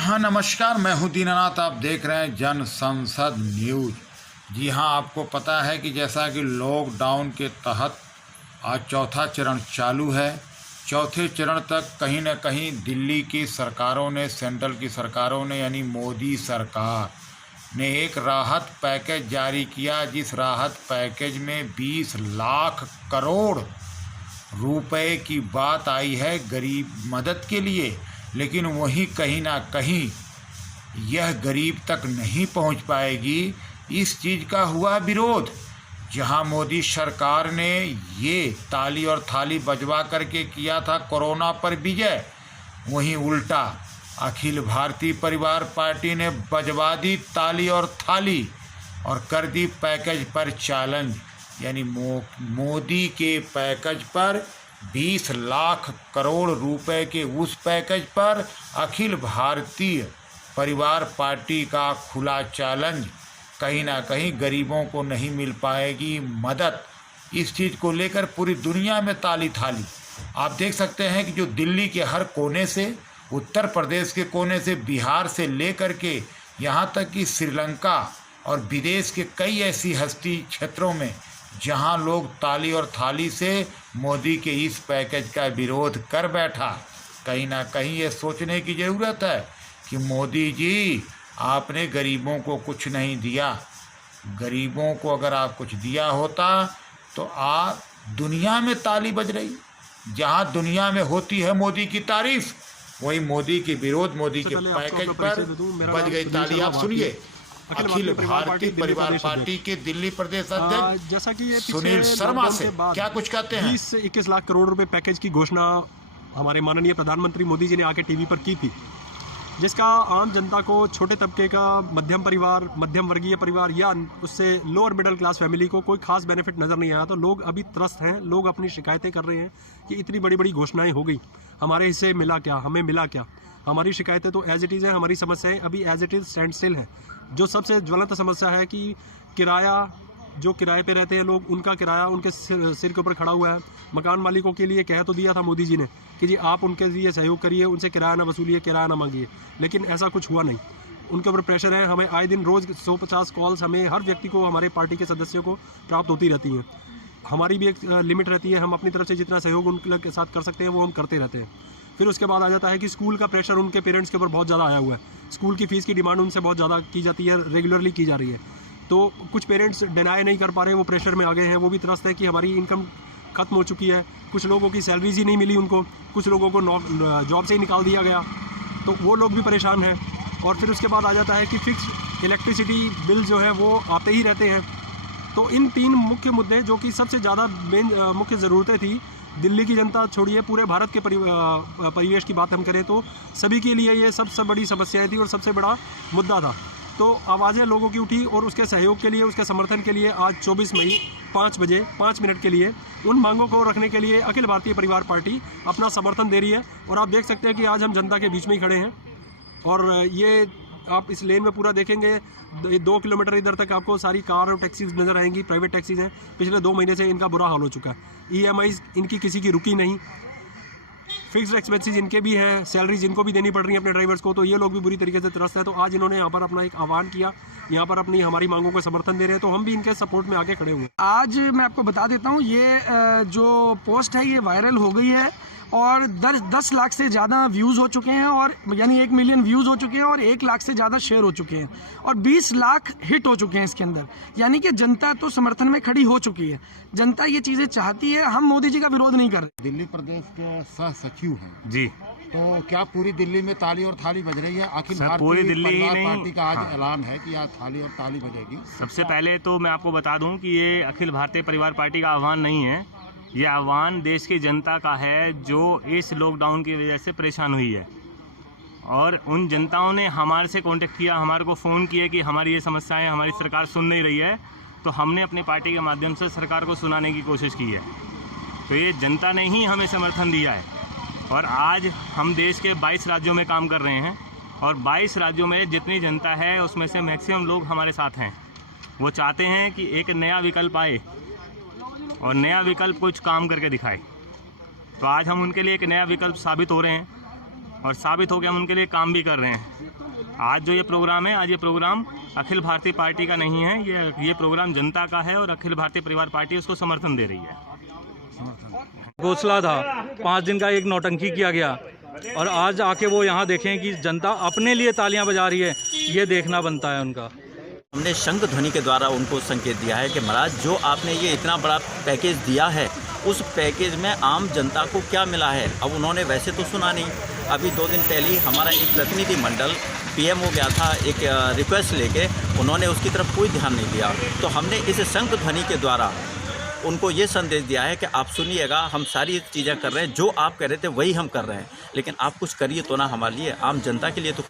हाँ, नमस्कार। मैं हूँ दीनानाथ। आप देख रहे हैं जन संसद न्यूज। जी हाँ, आपको पता है कि जैसा कि लॉकडाउन के तहत आज चौथा चरण चालू है। चौथे चरण तक कहीं न कहीं दिल्ली की सरकारों ने, सेंट्रल की सरकारों ने यानी मोदी सरकार ने एक राहत पैकेज जारी किया, जिस राहत पैकेज में 20 लाख करोड़ रुपए की बात आई है गरीब मदद के लिए। लेकिन वहीं कहीं ना कहीं यह गरीब तक नहीं पहुंच पाएगी। इस चीज़ का हुआ विरोध। जहां मोदी सरकार ने ये ताली और थाली बजवा करके किया था कोरोना पर विजय, वहीं उल्टा अखिल भारतीय परिवार पार्टी ने बजवा दी ताली और थाली और कर दी पैकेज पर चैलेंज। यानी मोदी के पैकेज पर 20 लाख करोड़ रुपए के उस पैकेज पर अखिल भारतीय परिवार पार्टी का खुला चैलेंज। कहीं ना कहीं गरीबों को नहीं मिल पाएगी मदद। इस चीज़ को लेकर पूरी दुनिया में ताली थाली। आप देख सकते हैं कि जो दिल्ली के हर कोने से, उत्तर प्रदेश के कोने से, बिहार से लेकर के यहाँ तक कि श्रीलंका और विदेश के कई ऐसी हस्ती क्षेत्रों में जहां लोग ताली और थाली से मोदी के इस पैकेज का विरोध कर बैठा। कहीं ना कहीं ये सोचने की ज़रूरत है कि मोदी जी, आपने गरीबों को कुछ नहीं दिया। गरीबों को अगर आप कुछ दिया होता तो आप दुनिया में ताली बज रही। जहां दुनिया में होती है मोदी की तारीफ, वही मोदी के विरोध, मोदी के पैकेज पर बज गई ताली। आप सुनिए, अखिल भारतीय परिवार पार्टी के दिल्ली प्रदेश अध्यक्ष जैसा कि ये सुनील शर्मा से क्या कुछ कहते हैं। 20-21 लाख करोड़ रुपए पैकेज की घोषणा हमारे माननीय प्रधानमंत्री मोदी जी ने आके टीवी पर की थी, जिसका आम जनता को, छोटे तबके का मध्यम परिवार, मध्यम वर्गीय परिवार या उससे लोअर मिडिल क्लास फैमिली को कोई खास बेनिफिट नज़र नहीं आया। तो लोग अभी त्रस्त हैं। लोग अपनी शिकायतें कर रहे हैं कि इतनी बड़ी बड़ी घोषणाएं हो गई, हमारे हिस्से मिला क्या, हमें मिला क्या। हमारी शिकायतें तो एज इट इज़ है, हमारी समस्याएं अभी as it is stand still है। जो सबसे ज्वलंत समस्या है कि किराया, जो किराए पे रहते हैं लोग, उनका किराया उनके सिर के ऊपर खड़ा हुआ है। मकान मालिकों के लिए कह तो दिया था मोदी जी ने कि जी आप उनके लिए सहयोग करिए, उनसे किराया ना वसूलिए, किराया ना मांगिए, लेकिन ऐसा कुछ हुआ नहीं। उनके ऊपर प्रेशर है। हमें आए दिन रोज़ 150 कॉल्स हमें हर व्यक्ति को, हमारे पार्टी के सदस्यों को प्राप्त होती रहती हैं। हमारी भी एक लिमिट रहती है। हम अपनी तरफ से जितना सहयोग उनके साथ कर सकते हैं वो हम करते रहते हैं। फिर उसके बाद आ जाता है कि स्कूल का प्रेशर उनके पेरेंट्स के ऊपर बहुत ज़्यादा आया हुआ है। स्कूल की फ़ीस की डिमांड उनसे बहुत ज़्यादा की जाती है, रेगुलरली की जा रही है। तो कुछ पेरेंट्स डिनाई नहीं कर पा रहे, वो प्रेशर में आ गए हैं। वो भी त्रस्त है कि हमारी इनकम खत्म हो चुकी है। कुछ लोगों की सैलरीज ही नहीं मिली उनको, कुछ लोगों को जॉब से ही निकाल दिया गया, तो वो लोग भी परेशान हैं। और फिर उसके बाद आ जाता है कि फिक्स इलेक्ट्रिसिटी बिल जो है वो आते ही रहते हैं। तो इन 3 मुख्य मुद्दे, जो कि सबसे ज़्यादा मेन मुख्य ज़रूरतें थी, दिल्ली की जनता छोड़िए, पूरे भारत के परिवेश की बात हम करें तो सभी के लिए ये सबसे बड़ी समस्याएं थी और सबसे बड़ा मुद्दा था। तो आवाज़ें लोगों की उठी और उसके सहयोग के लिए, उसके समर्थन के लिए आज 24 मई 5 बजे 5 मिनट के लिए उन मांगों को रखने के लिए अखिल भारतीय परिवार पार्टी अपना समर्थन दे रही है। और आप देख सकते हैं कि आज हम जनता के बीच में ही खड़े हैं। और ये आप इस लेन में पूरा देखेंगे, 2 किलोमीटर इधर तक आपको सारी कार और टैक्सीज नज़र आएंगी, प्राइवेट टैक्सीज हैं। पिछले 2 महीने से इनका बुरा हाल हो चुका है। EMIs इनकी किसी की रुकी नहीं, फिक्स्ड एक्सपेंसेस इनके भी हैं, सैलरीज इनको भी देनी पड़ रही है अपने ड्राइवर्स को। तो ये लोग भी बुरी तरीके से त्रस्त है। तो आज इन्होंने यहाँ पर अपना एक आह्वान किया, यहाँ पर अपनी हमारी मांगों को समर्थन दे रहे हैं, तो हम भी इनके सपोर्ट में आगे खड़े हुए। आज मैं आपको बता देता हूँ, ये जो पोस्ट है ये वायरल हो गई है और 10 लाख से ज़्यादा व्यूज़ हो चुके हैं, और यानी 1 मिलियन व्यूज़ हो चुके हैं और 1 लाख से ज़्यादा शेयर हो चुके हैं और 20 लाख हिट हो चुके हैं इसके अंदर। यानी कि जनता तो समर्थन में खड़ी हो चुकी है। जनता ये चीज़ें चाहती है। हम मोदी जी का विरोध नहीं कर रहे। दिल्ली प्रदेश के सह सचिव हैं जी, तो क्या पूरी दिल्ली में ताली और थाली बज रही है? अखिल पूरी भारतीय दिल्ली परिवार नहीं, पार्टी का आज हाँ। ऐलान है कि आज थाली और ताली बजेगी। सबसे पहले तो मैं आपको बता दूं कि ये अखिल भारतीय परिवार पार्टी का आह्वान नहीं है। ये आह्वान देश की जनता का है जो इस लॉकडाउन की वजह से परेशान हुई है। और उन जनताओं ने हमारे से कांटेक्ट किया, हमारे को फ़ोन किया कि हमारी ये समस्याएं हमारी सरकार सुन नहीं रही है। तो हमने अपनी पार्टी के माध्यम से सरकार को सुनाने की कोशिश की है। तो ये जनता ने ही हमें समर्थन दिया है। और आज हम देश के 22 राज्यों में काम कर रहे हैं और 22 राज्यों में जितनी जनता है उसमें से मैक्सिमम लोग हमारे साथ हैं। वो चाहते हैं कि एक नया विकल्प आए और नया विकल्प कुछ काम करके दिखाए। तो आज हम उनके लिए एक नया विकल्प साबित हो रहे हैं। और साबित हो गया हम उनके लिए काम भी कर रहे हैं। आज जो ये प्रोग्राम है, आज ये प्रोग्राम अखिल भारतीय पार्टी का नहीं है, ये प्रोग्राम जनता का है और अखिल भारतीय परिवार पार्टी उसको समर्थन दे रही है। घोषला था 5 दिन का, एक नौटंकी किया गया और आज आके वो यहाँ देखें कि जनता अपने लिए तालियां बजा रही है, ये देखना बनता है उनका। हमने शंख ध्वनि के द्वारा उनको संकेत दिया है कि महाराज जो आपने ये इतना बड़ा पैकेज दिया है, उस पैकेज में आम जनता को क्या मिला है। अब उन्होंने वैसे तो सुना नहीं। अभी 2 दिन पहले ही हमारा एक प्रतिनिधि मंडल पीएमओ गया था एक रिक्वेस्ट लेके, उन्होंने उसकी तरफ कोई ध्यान नहीं दिया। तो हमने इस शंख ध्वनि के द्वारा उनको ये संदेश दिया है कि आप सुनिएगा, हम सारी चीज़ें कर रहे हैं, जो आप कह रहे थे वही हम कर रहे हैं, लेकिन आप कुछ करिए तो ना हमारे लिए, आम जनता के लिए तो